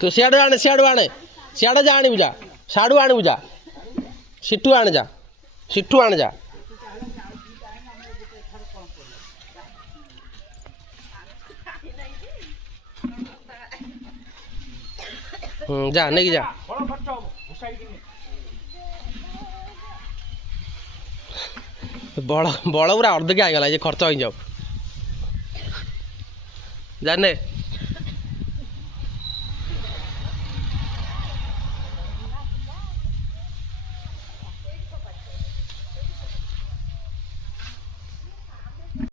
तू सियाड़ू आने सियाड़े जा आनी जा साड़ू आने जा सिट्टू आने जा सिट्टू आने जा जा नहीं जा बड़ बड़ पूरा अर्ध के आईगला खर्च हो जाओ जाने